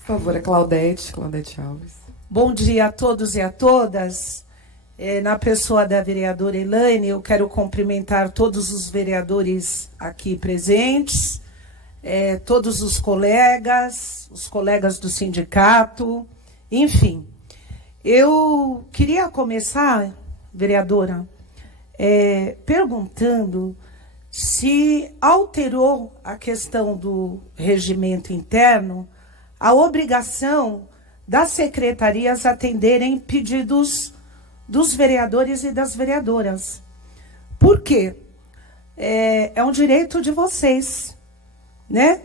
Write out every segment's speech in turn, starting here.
Por favor, a Claudete Alves. Bom dia a todos e a todas. Na pessoa da vereadora Elaine, eu quero cumprimentar todos os vereadores aqui presentes, todos os colegas do sindicato, enfim. Eu queria começar, vereadora, perguntando se alterou a questão do regimento interno, a obrigação das secretarias atenderem pedidos dos vereadores e das vereadoras. Por quê? É um direito de vocês, né?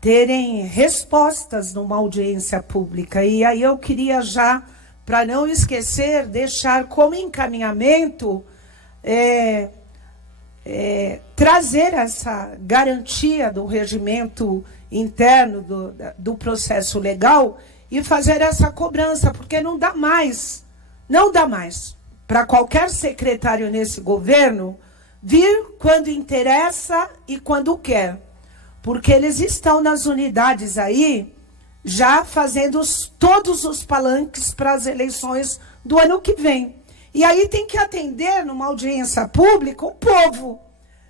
Terem respostas numa audiência pública. E aí eu queria já, para não esquecer, deixar como encaminhamento trazer essa garantia do regimento interno do processo legal e fazer essa cobrança, porque não dá mais para qualquer secretário nesse governo vir quando interessa e quando quer, porque eles estão nas unidades aí já fazendo todos os palanques para as eleições do ano que vem. E aí tem que atender numa audiência pública o povo.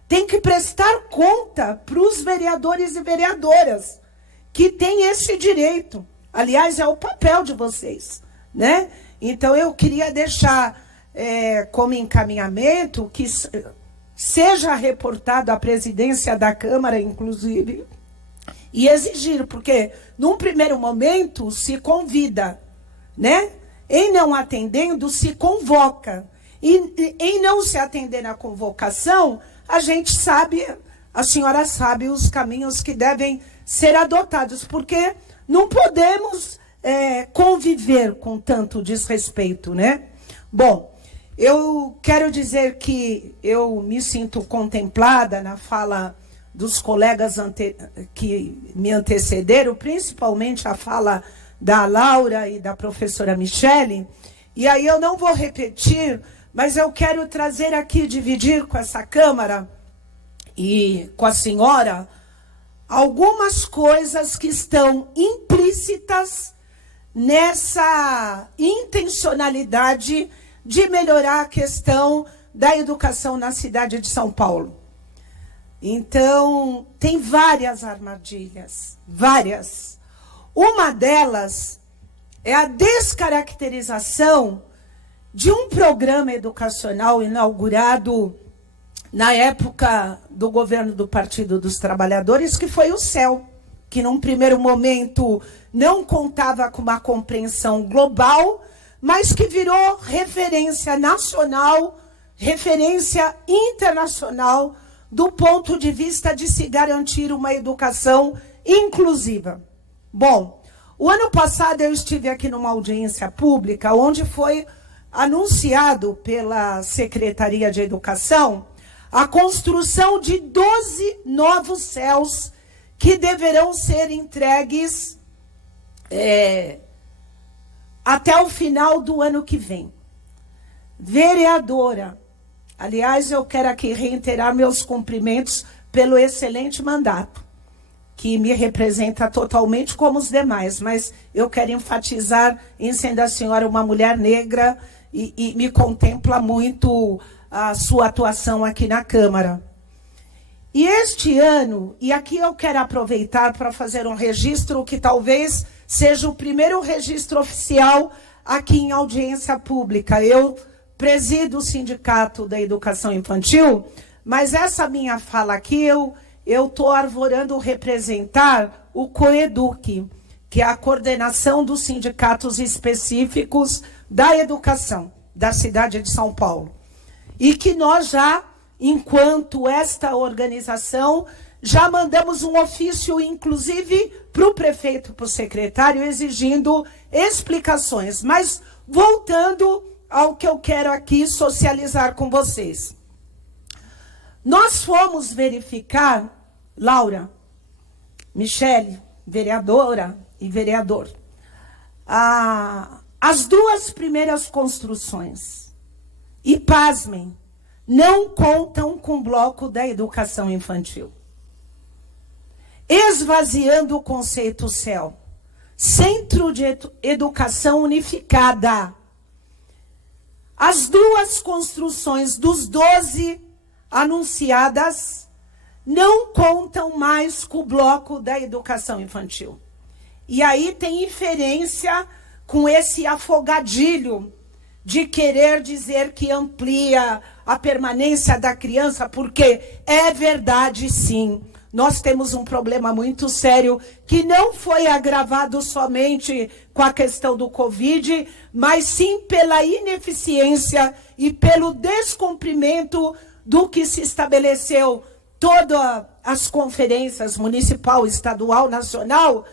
Tem que prestar conta para os vereadores e vereadoras que têm esse direito. Aliás, é o papel de vocês, né? Então, eu queria deixar como encaminhamento que seja reportado à presidência da Câmara, inclusive, e exigir, porque, num primeiro momento, se convida, né? Em não atendendo, se convoca. E em não se atender na convocação, a gente sabe, a senhora sabe os caminhos que devem ser adotados, porque não podemos conviver com tanto desrespeito, né? Bom, eu quero dizer que eu me sinto contemplada na fala dos colegas que me antecederam, principalmente a fala da Laura e da professora Michele, e aí eu não vou repetir, mas eu quero trazer aqui, dividir com essa Câmara e com a senhora, algumas coisas que estão implícitas nessa intencionalidade de melhorar a questão da educação na cidade de São Paulo. Então, tem várias armadilhas, várias. Uma delas é a descaracterização de um programa educacional inaugurado na época do governo do Partido dos Trabalhadores, que foi o CEL, que num primeiro momento não contava com uma compreensão global, mas que virou referência nacional, referência internacional, do ponto de vista de se garantir uma educação inclusiva. Bom, o ano passado eu estive aqui numa audiência pública, onde foi anunciado pela Secretaria de Educação a construção de 12 novos CELs que deverão ser entregues até o final do ano que vem. Vereadora, aliás, eu quero aqui reiterar meus cumprimentos pelo excelente mandato, que me representa totalmente como os demais, mas eu quero enfatizar em sendo a senhora uma mulher negra e me contempla muito a sua atuação aqui na Câmara. E este ano, e aqui eu quero aproveitar para fazer um registro que talvez seja o primeiro registro oficial aqui em audiência pública. Eu presido o Sindicato da Educação Infantil, mas essa minha fala aqui, eu estou arvorando representar o COEDUC, que é a coordenação dos sindicatos específicos da educação da cidade de São Paulo. E que nós já, enquanto esta organização, já mandamos um ofício, inclusive, para o prefeito, para o secretário, exigindo explicações. Mas, voltando ao que eu quero aqui socializar com vocês. Nós fomos verificar, Laura, Michele, vereadora e vereador, as duas primeiras construções. E, pasmem, não contam com o bloco da educação infantil. Esvaziando o conceito CEL. Centro de Educação Unificada. As duas construções dos 12 anunciadas não contam mais com o bloco da educação infantil. E aí tem inferência com esse afogadilho de querer dizer que amplia a permanência da criança, porque é verdade, sim. Nós temos um problema muito sério que não foi agravado somente com a questão do Covid, mas sim pela ineficiência e pelo descumprimento do que se estabeleceu todas as conferências municipal, estadual, nacional,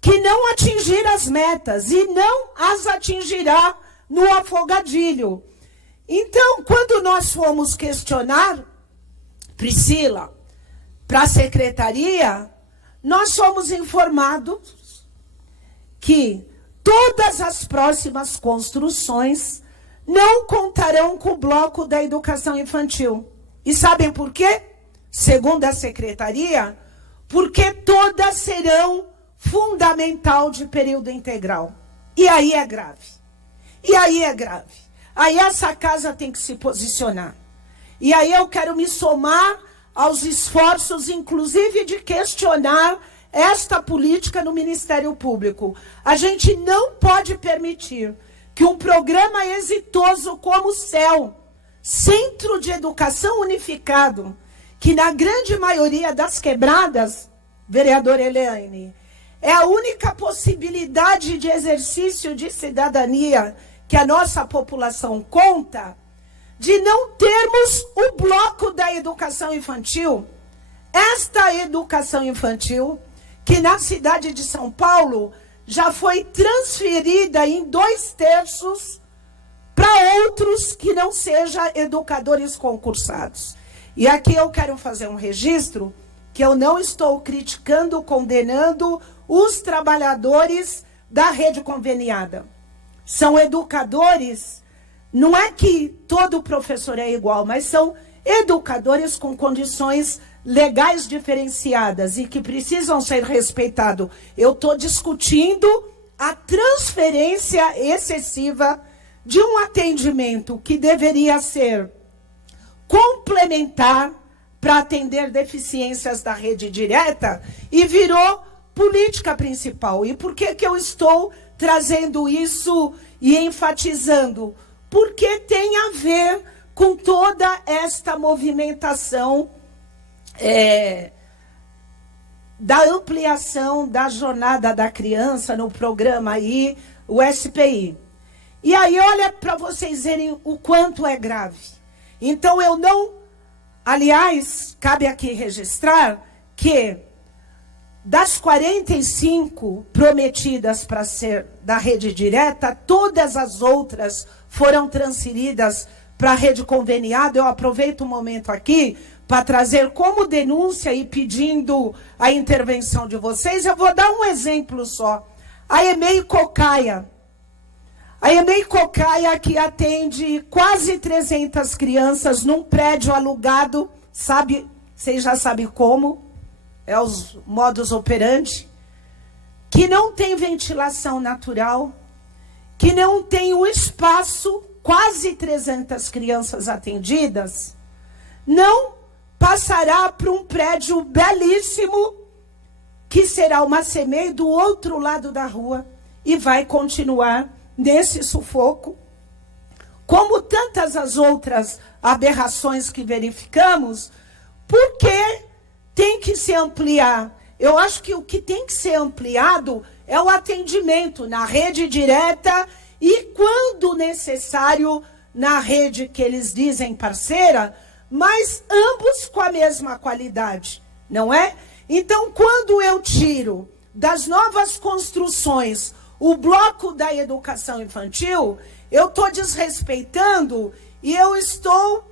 que não atingiram as metas e não as atingirá no afogadilho. Então, quando nós fomos questionar, Priscila, para a secretaria, nós fomos informados que todas as próximas construções não contarão com o bloco da educação infantil. E sabem por quê? Segundo a secretaria, porque todas serão fundamental de período integral. E aí é grave. E aí é grave. Aí essa casa tem que se posicionar. E aí eu quero me somar aos esforços, inclusive, de questionar esta política no Ministério Público. A gente não pode permitir que um programa exitoso como o CEL, Centro de Educação Unificado, que na grande maioria das quebradas, vereadora Eliane, é a única possibilidade de exercício de cidadania que a nossa população conta, de não termos o bloco da educação infantil. Esta educação infantil, que na cidade de São Paulo já foi transferida em 2/3 para outros que não sejam educadores concursados. E aqui eu quero fazer um registro que eu não estou criticando, condenando os trabalhadores da rede conveniada. São educadores, não é que todo professor é igual, mas são educadores com condições legais diferenciadas e que precisam ser respeitados. Eu estou discutindo a transferência excessiva de um atendimento que deveria ser complementar para atender deficiências da rede direta e virou política principal. E por que eu estou trazendo isso e enfatizando? Porque tem a ver com toda esta movimentação da ampliação da jornada da criança no programa aí, o SPI. E aí, olha para vocês verem o quanto é grave. Então, eu não... Aliás, cabe aqui registrar que das 45 prometidas para ser da rede direta, todas as outras foram transferidas para a rede conveniada. Eu aproveito o momento aqui para trazer como denúncia e pedindo a intervenção de vocês. Eu vou dar um exemplo só. A EMEI Cocaia. A EMEI Cocaia, que atende quase 300 crianças num prédio alugado, sabe, vocês já sabem como, é os modus operandi, que não tem ventilação natural, que não tem um espaço, quase 300 crianças atendidas, não passará para um prédio belíssimo, que será uma CEMEI do outro lado da rua, e vai continuar nesse sufoco, como tantas as outras aberrações que verificamos, porque tem que se ampliar. Eu acho que o que tem que ser ampliado é o atendimento na rede direta e, quando necessário, na rede que eles dizem parceira, mas ambos com a mesma qualidade, não é? Então, quando eu tiro das novas construções o bloco da educação infantil, eu estou desrespeitando e eu estou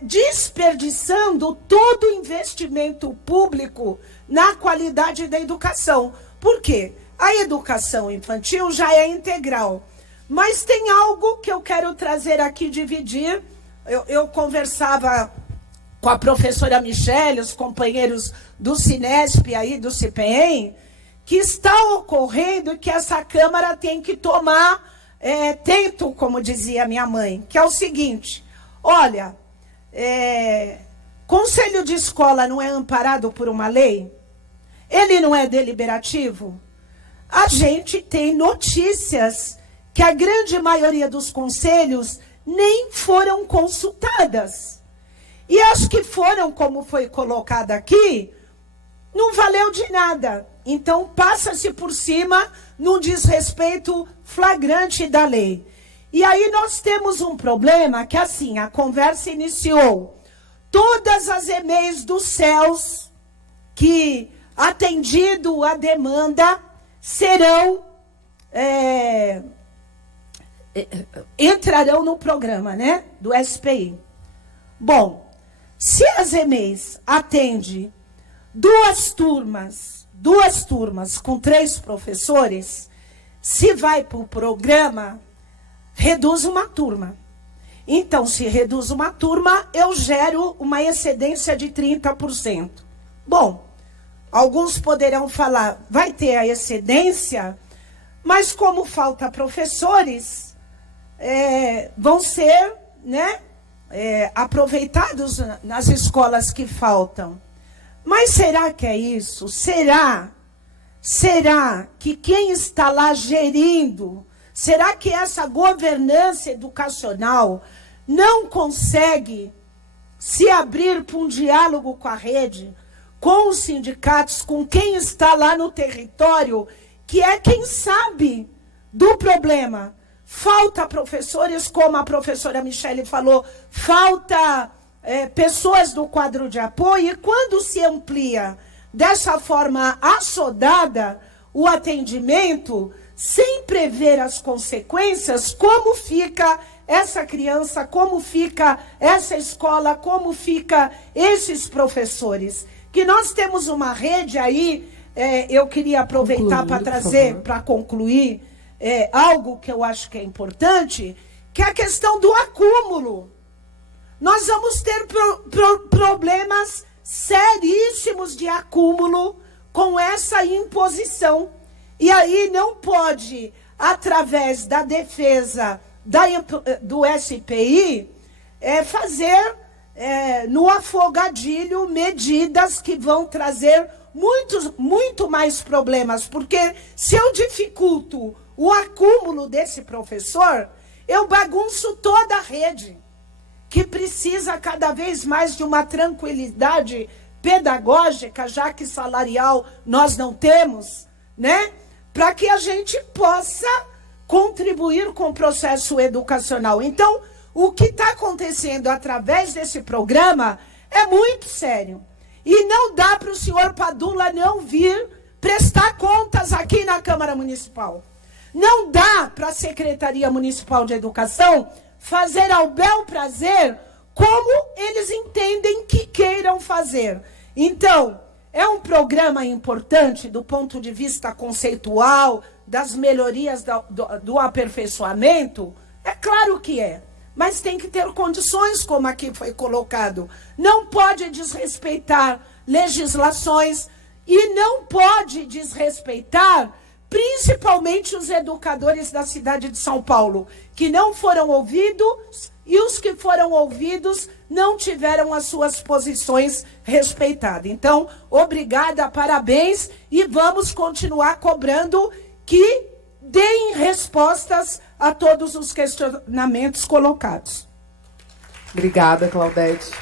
desperdiçando todo o investimento público na qualidade da educação. Por quê? A educação infantil já é integral. Mas tem algo que eu quero trazer aqui, dividir. Eu conversava com a professora Michele, os companheiros do Cinesp aí, do CPEM, que está ocorrendo e que essa Câmara tem que tomar tento, como dizia minha mãe, que é o seguinte: olha, conselho de escola não é amparado por uma lei? Ele não é deliberativo? A gente tem notícias que a grande maioria dos conselhos nem foram consultadas. E as que foram, como foi colocado aqui, não valeu de nada. Então, passa-se por cima num desrespeito flagrante da lei. E aí nós temos um problema que, assim, a conversa iniciou. Todas as e-mails dos céus que, atendido a demanda, serão... entrarão no programa, né, do SPI. Bom, se as EMEIs atende duas turmas com 3 professores, se vai para o programa, reduz uma turma. Então, se reduz uma turma, eu gero uma excedência de 30%. Bom, alguns poderão falar, vai ter a excedência, mas como falta professores, vão ser, né, aproveitados nas escolas que faltam. Mas será que é isso? Será que quem está lá gerindo, será que essa governança educacional não consegue se abrir para um diálogo com a rede, com os sindicatos, com quem está lá no território, que é quem sabe do problema? Falta professores, como a professora Michele falou, falta pessoas do quadro de apoio, e quando se amplia dessa forma assodada o atendimento, sem prever as consequências, como fica essa criança, como fica essa escola, como fica esses professores? Que nós temos uma rede aí, eu queria aproveitar para trazer, para concluir, algo que eu acho que é importante, que é a questão do acúmulo. Nós vamos ter problemas seríssimos de acúmulo com essa imposição. E aí não pode, através da defesa do SPI, fazer no afogadilho medidas que vão trazer muito mais problemas. Porque se eu dificulto o acúmulo desse professor, eu bagunço toda a rede, que precisa cada vez mais de uma tranquilidade pedagógica, já que salarial nós não temos, né? Para que a gente possa contribuir com o processo educacional. Então, o que está acontecendo através desse programa é muito sério. E não dá para o senhor Padula não vir prestar contas aqui na Câmara Municipal. Não dá para a Secretaria Municipal de Educação fazer ao bel prazer como eles entendem que queiram fazer. Então, é um programa importante do ponto de vista conceitual, das melhorias do aperfeiçoamento? É claro que é. Mas tem que ter condições, como aqui foi colocado. Não pode desrespeitar legislações e não pode desrespeitar principalmente os educadores da cidade de São Paulo, que não foram ouvidos, e os que foram ouvidos não tiveram as suas posições respeitadas. Então, obrigada, parabéns, e vamos continuar cobrando que deem respostas a todos os questionamentos colocados. Obrigada, Claudete.